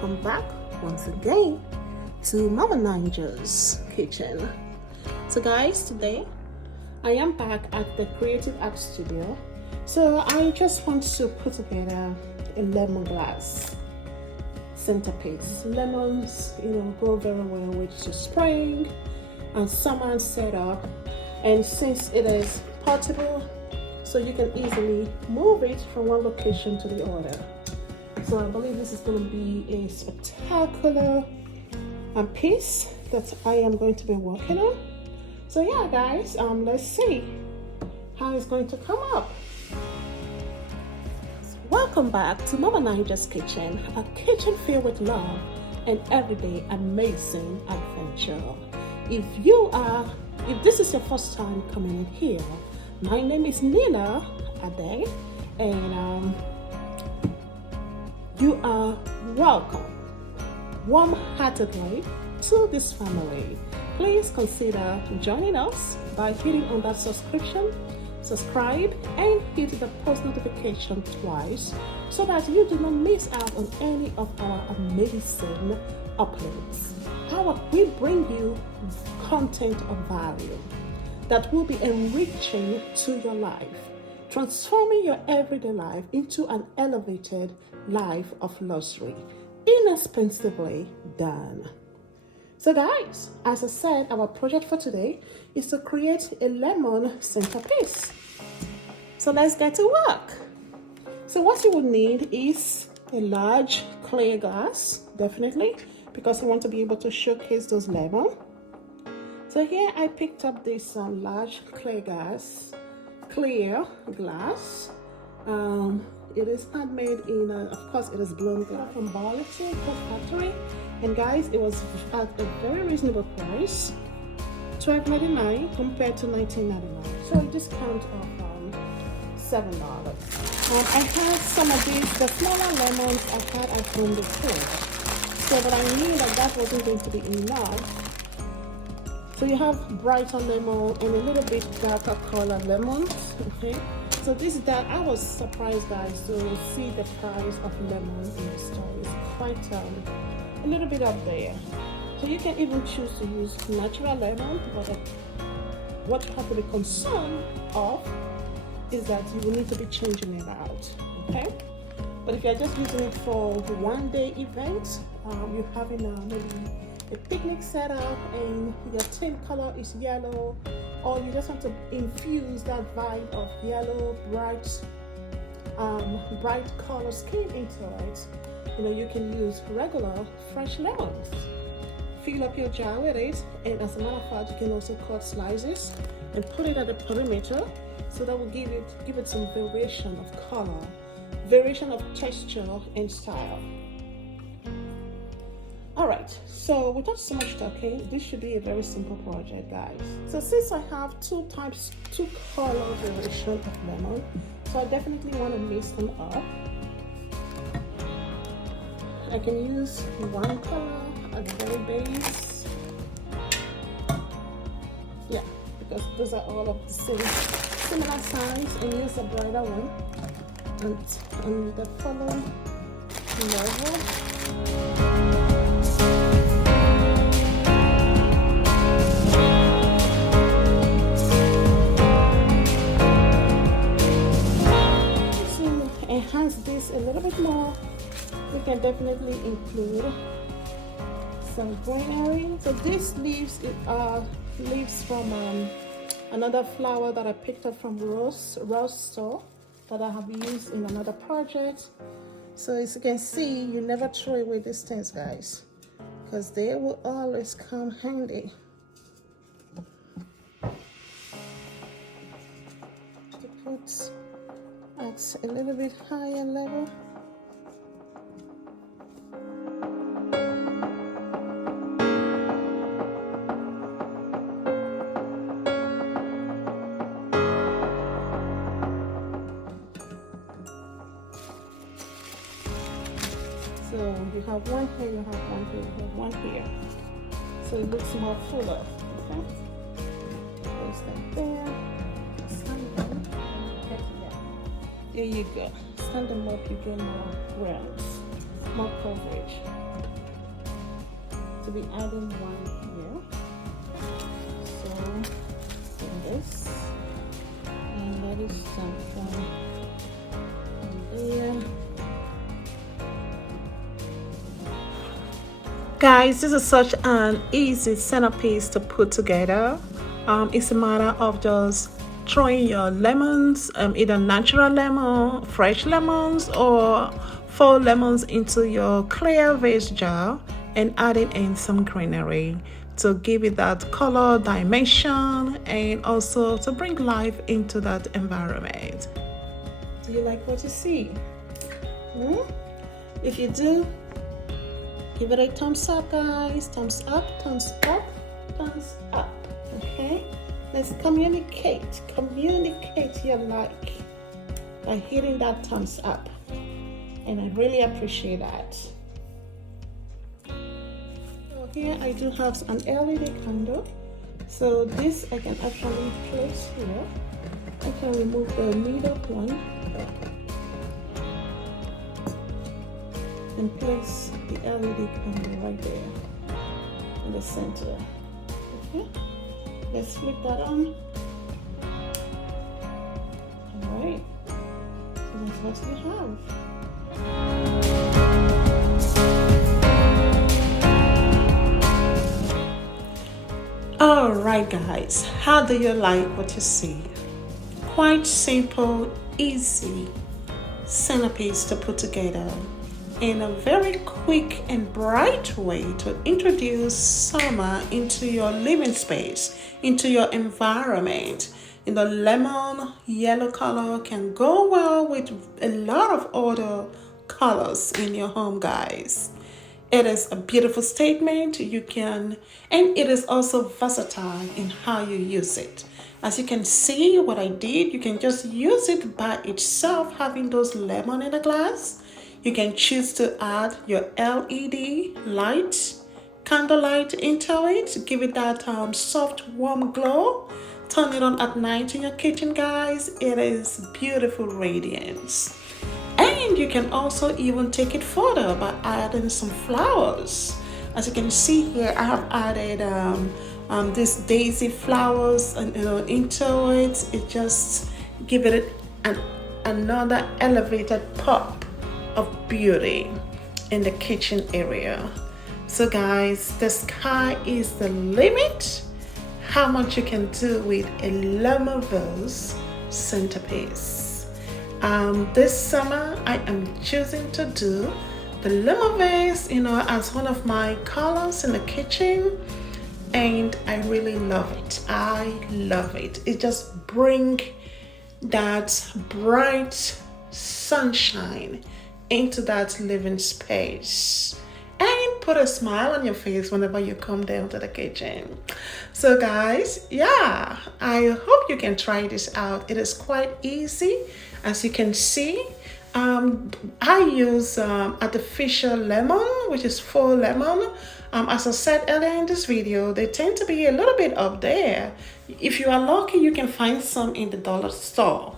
welcome back once again to Mama Ninja's kitchen. So guys, today I am back at the Creative Art Studio. So I just want to put together a lemongrass centerpiece. Lemons, go very well with your spring and summer setup, and since it is portable, so you can easily move it from one location to the other. So I believe this is going to be a spectacular piece that I am going to be working on. So yeah guys, let's see how it's going to come up. Welcome back to Mama Ninja's kitchen, a kitchen filled with love and everyday amazing adventure. If this is your first time coming in here, my name is Nina Ade, and you are welcome warm-heartedly to this family. Please consider joining us by hitting on that subscribe, and hit the post notification twice so that you do not miss out on any of our amazing uploads. We bring you content of value that will be enriching to your life, transforming your everyday life into an elevated life of luxury, inexpensively done. So guys, as I said, our project for today is to create a lemon centerpiece. So let's get to work. So what you will need is a large clear glass, definitely, because you want to be able to showcase those lemons. So here I picked up this large clear glass. It is handmade in, of course, it is blown glass from Barlity Factory. And guys, it was at a very reasonable price, $12.99 compared to $19.99. So a discount of $7. I had some of these, the smaller lemons I had at home before. So but I knew that wasn't going to be enough. So you have brighter lemon and a little bit darker colored lemons, okay? So I was surprised guys to see the price of lemons in the store. It's quite a little bit up there. So you can even choose to use natural lemon, but what you have to be concerned of is that you will need to be changing it out, okay? But if you're just using it for one day event, you're having maybe a picnic setup and your theme color is yellow, or you just want to infuse that vibe of yellow, bright color scheme into it, you can use regular fresh lemons. Fill up your jar with it, and as a matter of fact, you can also cut slices and put it at the perimeter, so that will give it some variation of color, variation of texture and style. Alright, so without so much talking, this should be a very simple project guys. So since I have two color variation of lemon, so I definitely want to mix them up. I can use one color at the very base. Yeah, because those are all of the similar size, and use a brighter one and the following level. Enhance this a little bit more, we can definitely include some greenery. So this leaves from another flower that I picked up from Rose store that I have used in another project. So as you can see, you never throw away these things guys, because they will always come handy. To put at a little bit higher level. So you have one here, you have one here, you have one here. So it looks more fuller, okay? Place that there. There you go. Stand them up, you get more rounds, more coverage. to be adding one here. So this, and that is something there. Guys, this is such an easy centerpiece to put together. It's a matter of just throwing your lemons, either natural lemon, fresh lemons, or 4 lemons into your clear vase jar and adding in some greenery to give it that color dimension and also to bring life into that environment. Do you like what you see? If you do, give it a thumbs up, guys. Thumbs up, thumbs up, thumbs up. Okay? Let's communicate your like by hitting that thumbs up. And I really appreciate that. So here I do have an LED candle. So this I can actually place here. I can remove the middle one and place the LED candle right there in the center. Okay, let's flip that on. All right, so that's what we have. All right, guys, how do you like what you see? Quite simple, easy centerpiece to put together in a very quick and bright way to introduce summer into your living space, into your environment. In the lemon yellow color can go well with a lot of other colors in your home, guys. It is a beautiful statement. And it is also versatile in how you use it. As you can see what I did, you can just use it by itself, having those lemon in a glass. You can choose to add your LED light, candlelight into it, give it that soft, warm glow. Turn it on at night in your kitchen, guys. It is beautiful radiance. And you can also even take it further by adding some flowers. As you can see here, I have added these daisy flowers into it. It just gives it another elevated pop of beauty in the kitchen area. So guys, the sky is the limit. How much you can do with a lemon vase centerpiece. This summer I am choosing to do the lemon vase, as one of my colors in the kitchen, and I really love it. I love it. It just brings that bright sunshine into that living space and put a smile on your face whenever you come down to the kitchen. So guys, yeah, I hope you can try this out. It is quite easy. As you can see, I use artificial lemon, which is 4 lemon. As I said earlier in this video, they tend to be a little bit up there. If you are lucky, you can find some in the dollar store,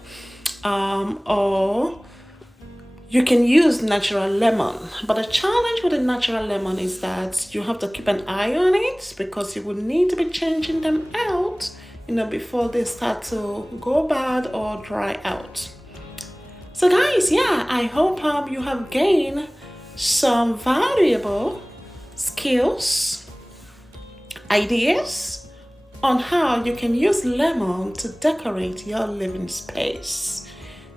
or you can use natural lemon. But the challenge with the natural lemon is that you have to keep an eye on it, because you will need to be changing them out, before they start to go bad or dry out. So guys, yeah, I hope you have gained some valuable skills, ideas on how you can use lemon to decorate your living space.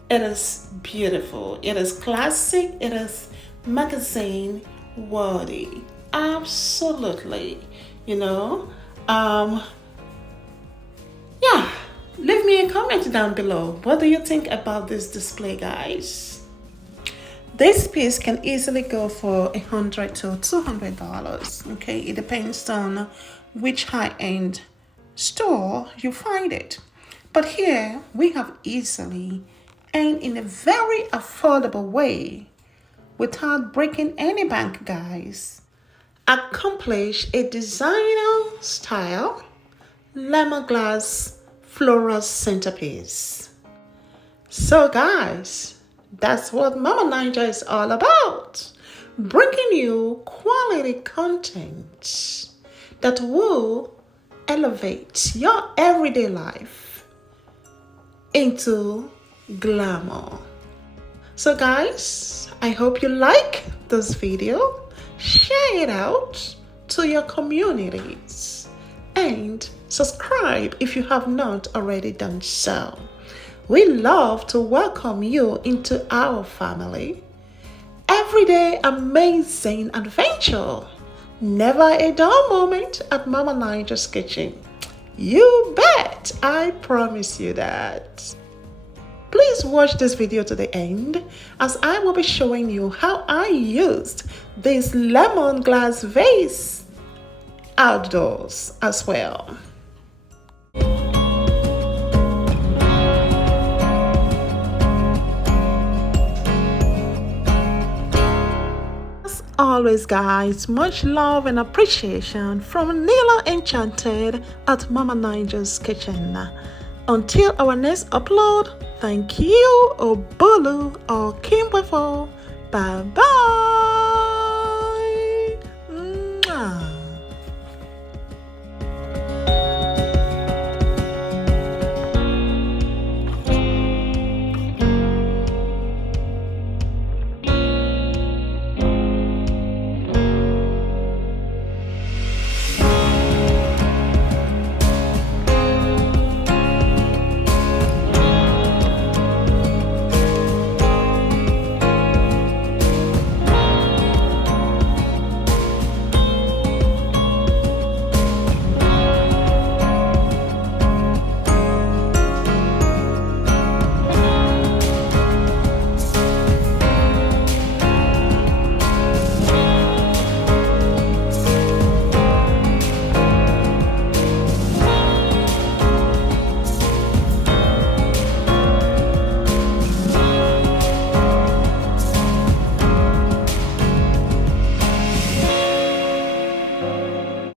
It is beautiful. It is classic. It is magazine worthy. Absolutely. Yeah. Leave me a comment down below. What do you think about this display, guys? This piece can easily go for $100 to $200. Okay, it depends on which high-end store you find it. But here we have easily and in a very affordable way, without breaking any bank, guys, accomplish a designer style lemongrass floral centerpiece. So guys, that's what Mama Ninja is all about. bringing you quality content that will elevate your everyday life into glamour. So guys, I hope you like this video. Share it out to your communities and subscribe if you have not already done so. We love to welcome you into our family. Everyday amazing adventure. Never a dull moment at Mama Niger's kitchen. You bet, I promise you that. Please watch this video to the end as I will be showing you how I used this lemongrass vase outdoors as well. Always guys, much love and appreciation from Nila Enchanted at Mama Niger's Kitchen. Until our next upload, thank you, Obulu or Kimbwefo. Bye bye.